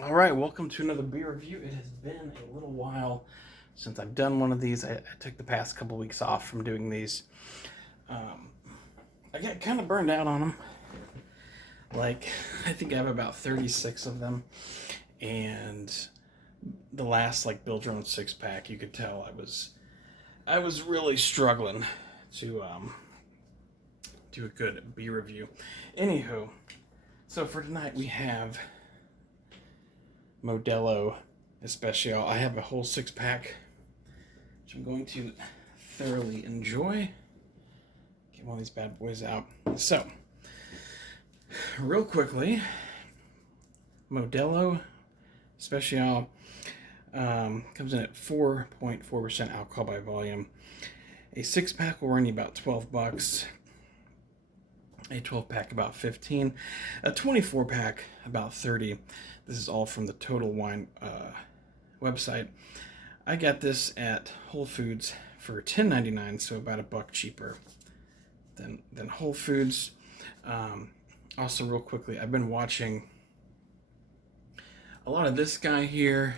All right, welcome to another beer review. It has been a little while since I've done one of these. I took the past couple weeks off from doing these. Um, I got kind of burned out on them. I think I have about 36 of them, and the last build your own six pack, you could tell I was really struggling to do a good beer review. Anywho, so for tonight we have Modelo Especial. I have a whole six pack, which I'm going to thoroughly enjoy. Get one of these bad boys out. So, real quickly, Modelo Especial comes in at 4.4% alcohol by volume. A six pack will run you about $12. A 12 pack about 15, a 24 pack about 30. This is all from the Total Wine website. I got this at Whole Foods for $10.99, so about $1 cheaper than Whole Foods. Also, real quickly, I've been watching a lot of this guy here.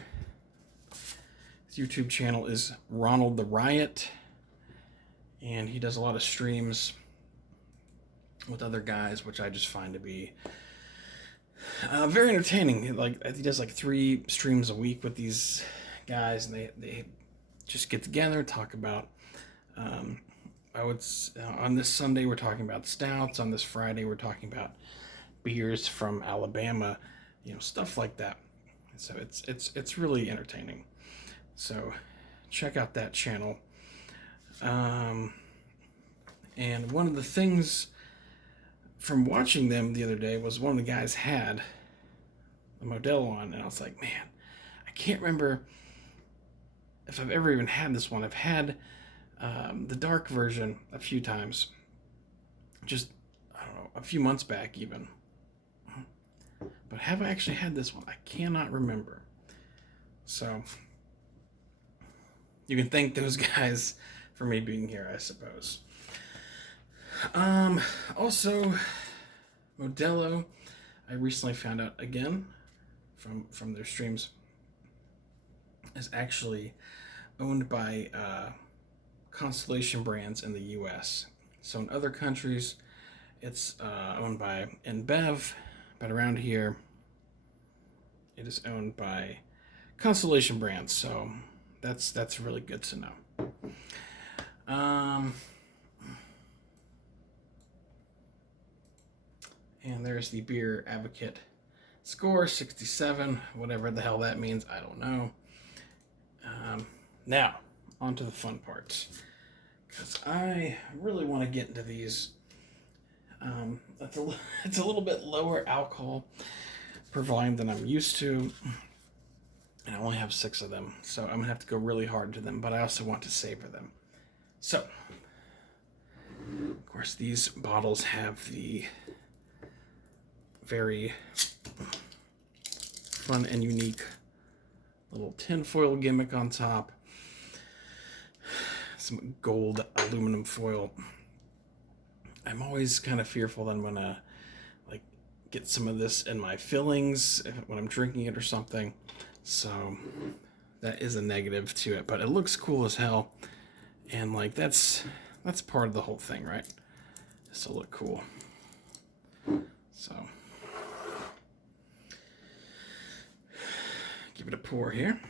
His YouTube channel is Ronald the Riot, and he does a lot of streams with other guys, which I just find to be very entertaining. He does 3 streams a week with these guys, and they just get together, talk about. On this Sunday we're talking about stouts. On this Friday we're talking about beers from Alabama, stuff like that. So it's really entertaining. So check out that channel. And one of the things from watching them the other day was one of the guys had a Modelo on, and I was like, man, I can't remember if I've ever even had this one. I've had the dark version a few times, just, I don't know, a few months back even. But have I actually had this one? I cannot remember. So you can thank those guys for me being here, I suppose. Also, Modelo, I recently found out again from their streams, is actually owned by Constellation Brands in the U.S. So in other countries, it's owned by InBev, but around here, it is owned by Constellation Brands. So that's really good to know. And there's the Beer Advocate score, 67, whatever the hell that means, I don't know. Now, on to the fun parts, because I really want to get into these. It's a little bit lower alcohol per volume than I'm used to, and I only have 6 of them, so I'm going to have to go really hard into them, but I also want to savor them. So, of course, these bottles have the very fun and unique little tinfoil gimmick on top. Some gold aluminum foil. I'm always kind of fearful that I'm gonna get some of this in my fillings when I'm drinking it or something. So that is a negative to it, but it looks cool as hell, and that's part of the whole thing, right? Just to look cool. So give it a pour here.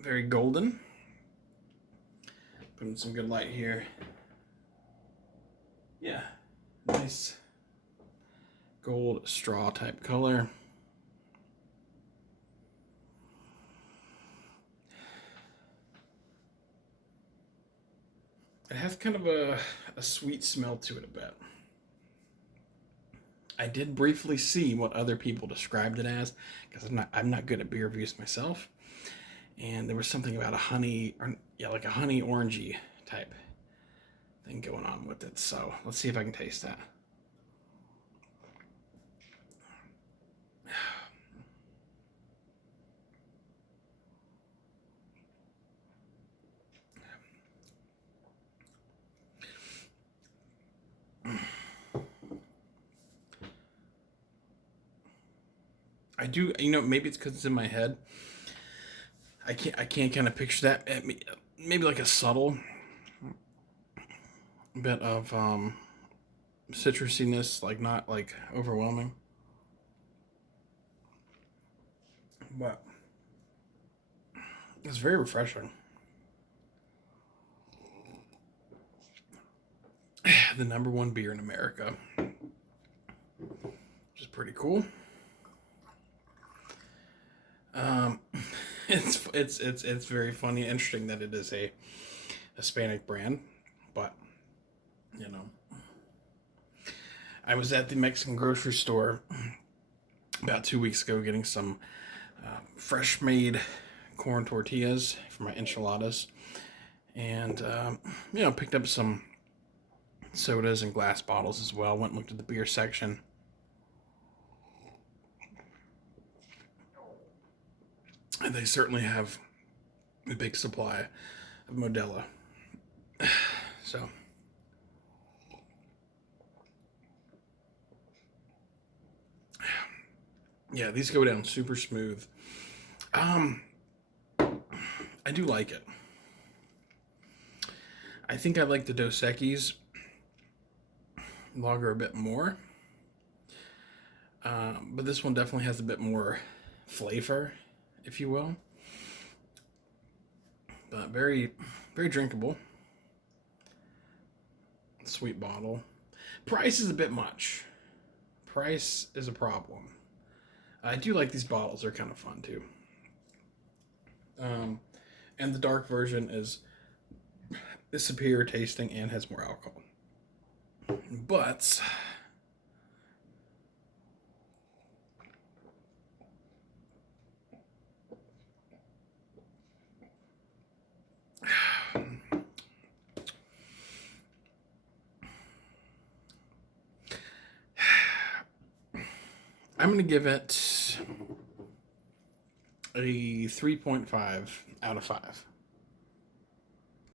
Very golden. Putting some good light here. Yeah, nice gold straw type color. It has kind of a sweet smell to it a bit. I did briefly see what other people described it as, because I'm not good at beer reviews myself. And there was something about a honey orangey type thing going on with it. So let's see if I can taste that. I do, you know, maybe it's because it's in my head. I can't kind of picture that. Maybe like a subtle bit of citrusiness, like not like overwhelming. But it's very refreshing. The number one beer in America, which is pretty cool. Um, it's very funny and interesting that it is a Hispanic brand, but you know, I was at the Mexican grocery store about 2 weeks ago getting some fresh made corn tortillas for my enchiladas, and you know, picked up some sodas and glass bottles as well. Went and looked at the beer section. And they certainly have a big supply of Modelo. So, yeah, these go down super smooth. I do like it. I think I like the Dos Equis lager a bit more. But this one definitely has a bit more flavor, if you will. But very, very drinkable. Sweet bottle. Price is a bit much. Price is a problem. I do like these bottles. They're kind of fun too. And the dark version is superior tasting and has more alcohol. But I'm going to give it a 3.5 out of 5.